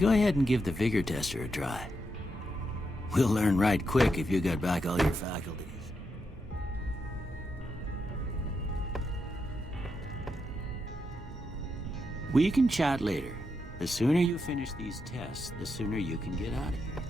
Go ahead and give the vigor tester a try. We'll learn right quick if you got back all your faculties. We can chat later. The sooner you finish these tests, the sooner you can get out of here.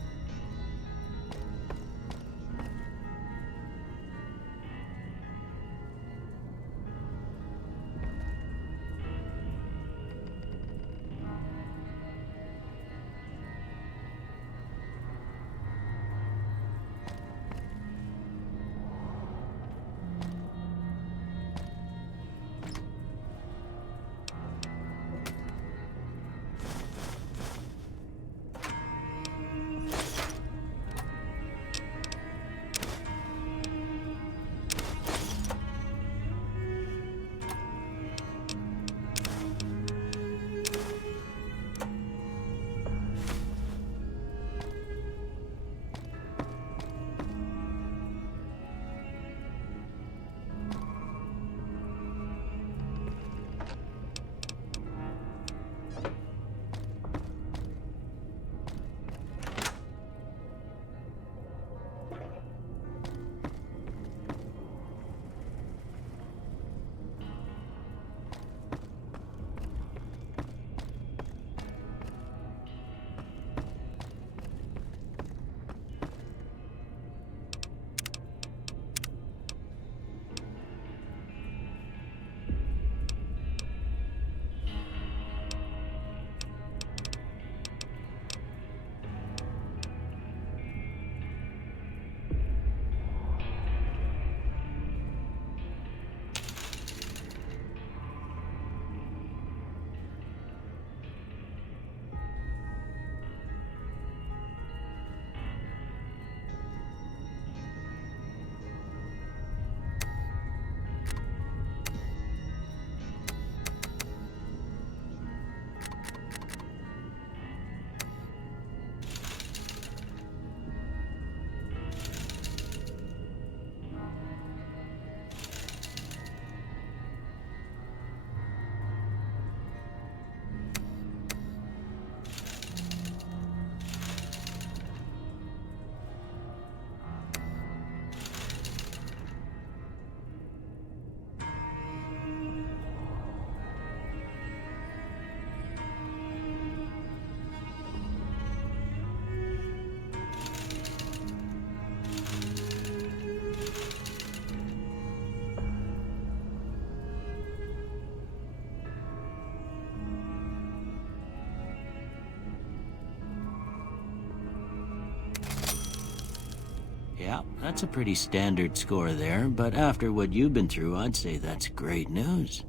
Yeah, that's a pretty standard score there, but after what you've been through, I'd say that's great news.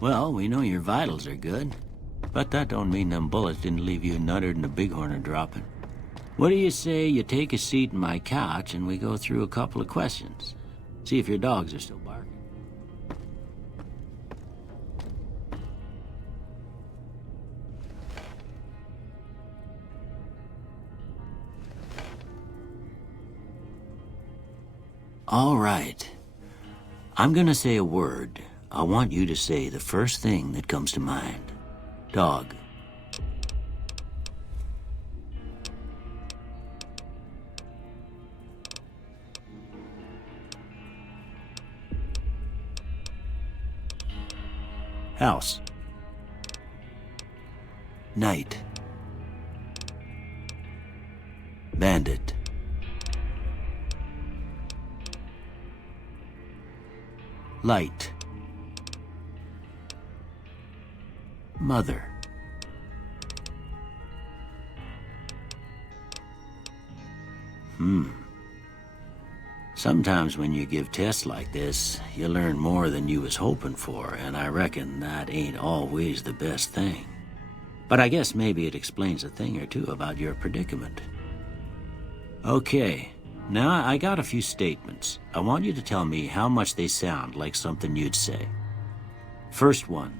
Well, we know your vitals are good, but that don't mean them bullets didn't leave you nuttered and a bighorn are dropping. What do you say you take a seat in my couch and we go through a couple of questions? See if your dogs are still barking. All right. I'm gonna say a word. I want you to say the first thing that comes to mind. Dog. House. Night. Bandit. Light. Mother. Sometimes when you give tests like this, you learn more than you was hoping for, and I reckon that ain't always the best thing. But I guess maybe it explains a thing or two about your predicament. Okay. Now, I got a few statements. I want you to tell me how much they sound like something you'd say. First one,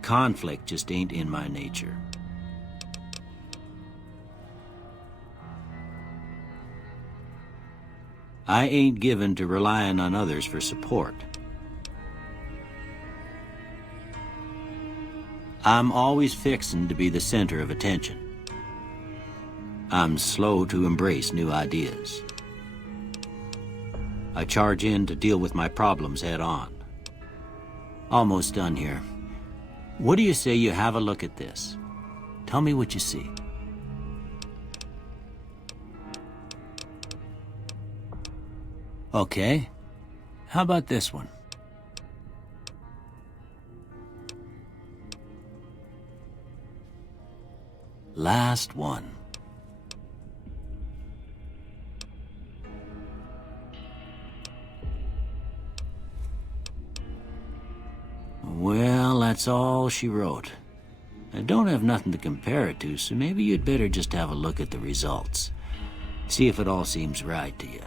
conflict just ain't in my nature. I ain't given to relying on others for support. I'm always fixin' to be the center of attention. I'm slow to embrace new ideas. I charge in to deal with my problems head on. Almost done here. What do you say you have a look at this? Tell me what you see. Okay. How about this one? Last one. Well, that's all she wrote. I don't have nothing to compare it to, so maybe you'd better just have a look at the results. See if it all seems right to you.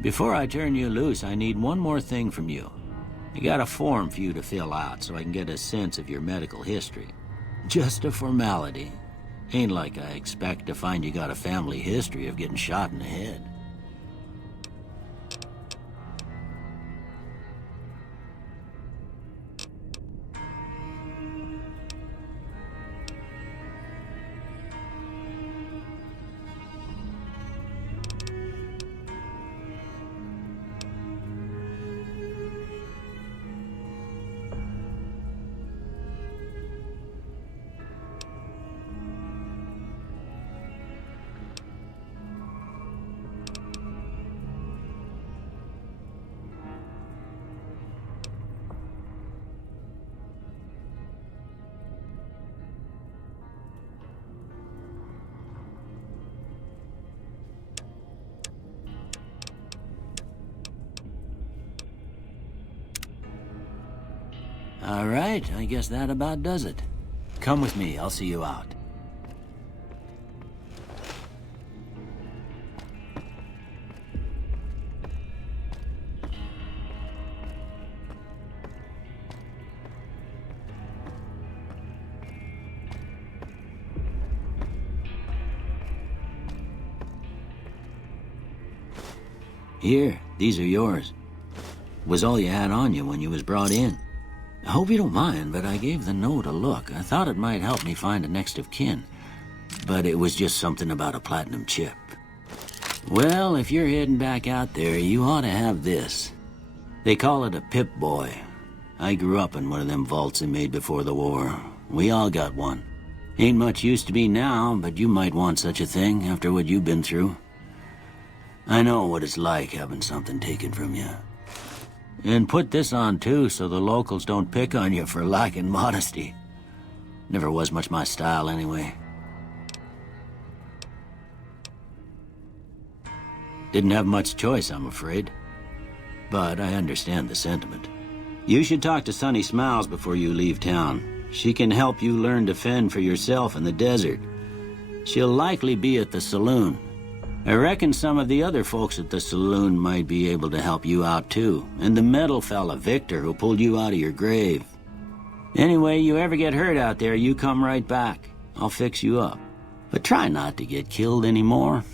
Before I turn you loose, I need one more thing from you. I got a form for you to fill out so I can get a sense of your medical history. Just a formality. Ain't like I expect to find you got a family history of getting shot in the head. All right, I guess that about does it. Come with me, I'll see you out. Here, these are yours. Was all you had on you when you was brought in. I hope you don't mind, but I gave the note a look. I thought it might help me find a next of kin. But it was just something about a platinum chip. Well, if you're heading back out there, you ought to have this. They call it a Pip-Boy. I grew up in one of them vaults they made before the war. We all got one. Ain't much use to me now, but you might want such a thing after what you've been through. I know what it's like having something taken from you. And put this on too, so the locals don't pick on you for lacking modesty. Never was much my style anyway. Didn't have much choice, I'm afraid. But I understand the sentiment. You should talk to Sunny Smiles before you leave town. She can help you learn to fend for yourself in the desert. She'll likely be at the saloon. I reckon some of the other folks at the saloon might be able to help you out too, and the metal fella, Victor, who pulled you out of your grave. Anyway, you ever get hurt out there, you come right back. I'll fix you up. But try not to get killed anymore.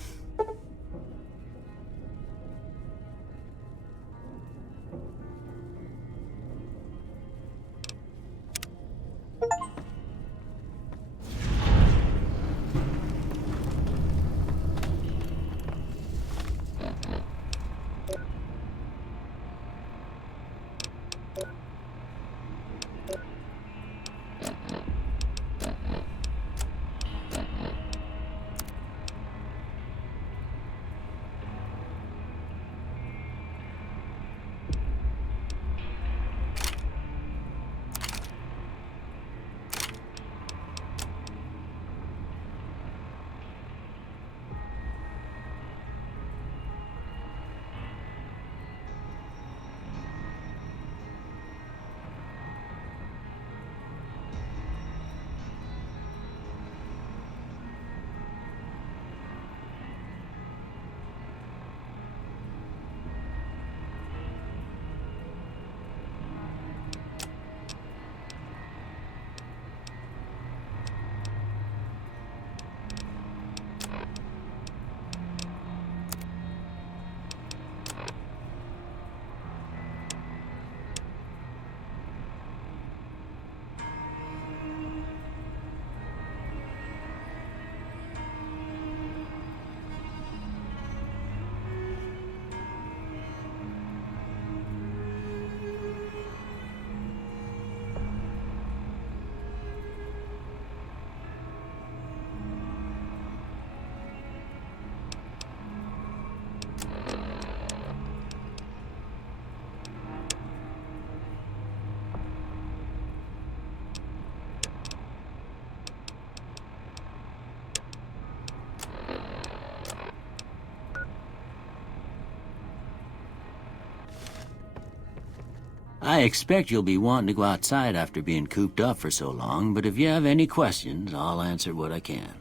I expect you'll be wanting to go outside after being cooped up for so long, but if you have any questions, I'll answer what I can.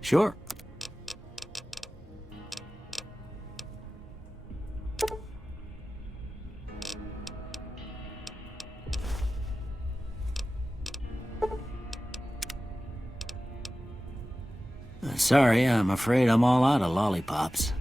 Sure. Sorry, I'm afraid I'm all out of lollipops.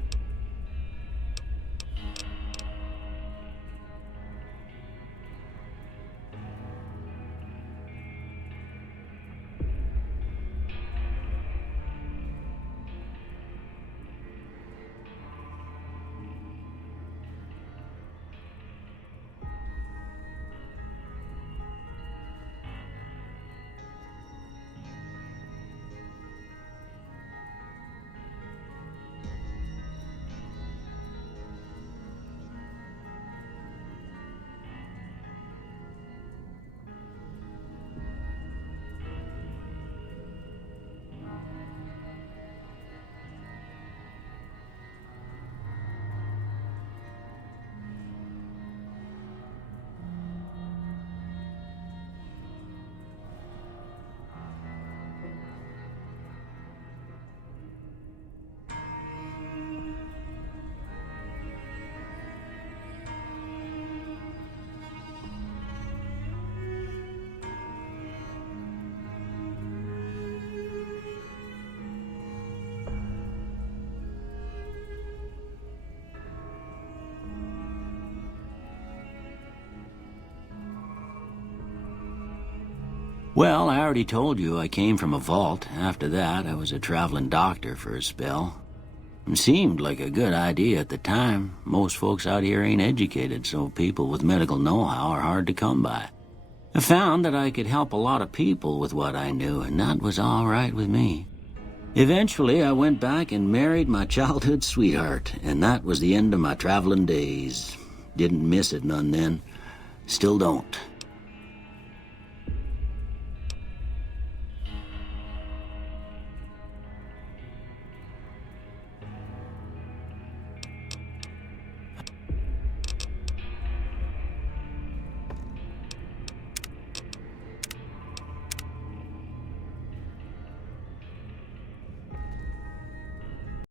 Well, I already told you I came from a vault. After that, I was a traveling doctor for a spell. It seemed like a good idea at the time. Most folks out here ain't educated, so people with medical know-how are hard to come by. I found that I could help a lot of people with what I knew, and that was all right with me. Eventually, I went back and married my childhood sweetheart, and that was the end of my traveling days. Didn't miss it none then. Still don't.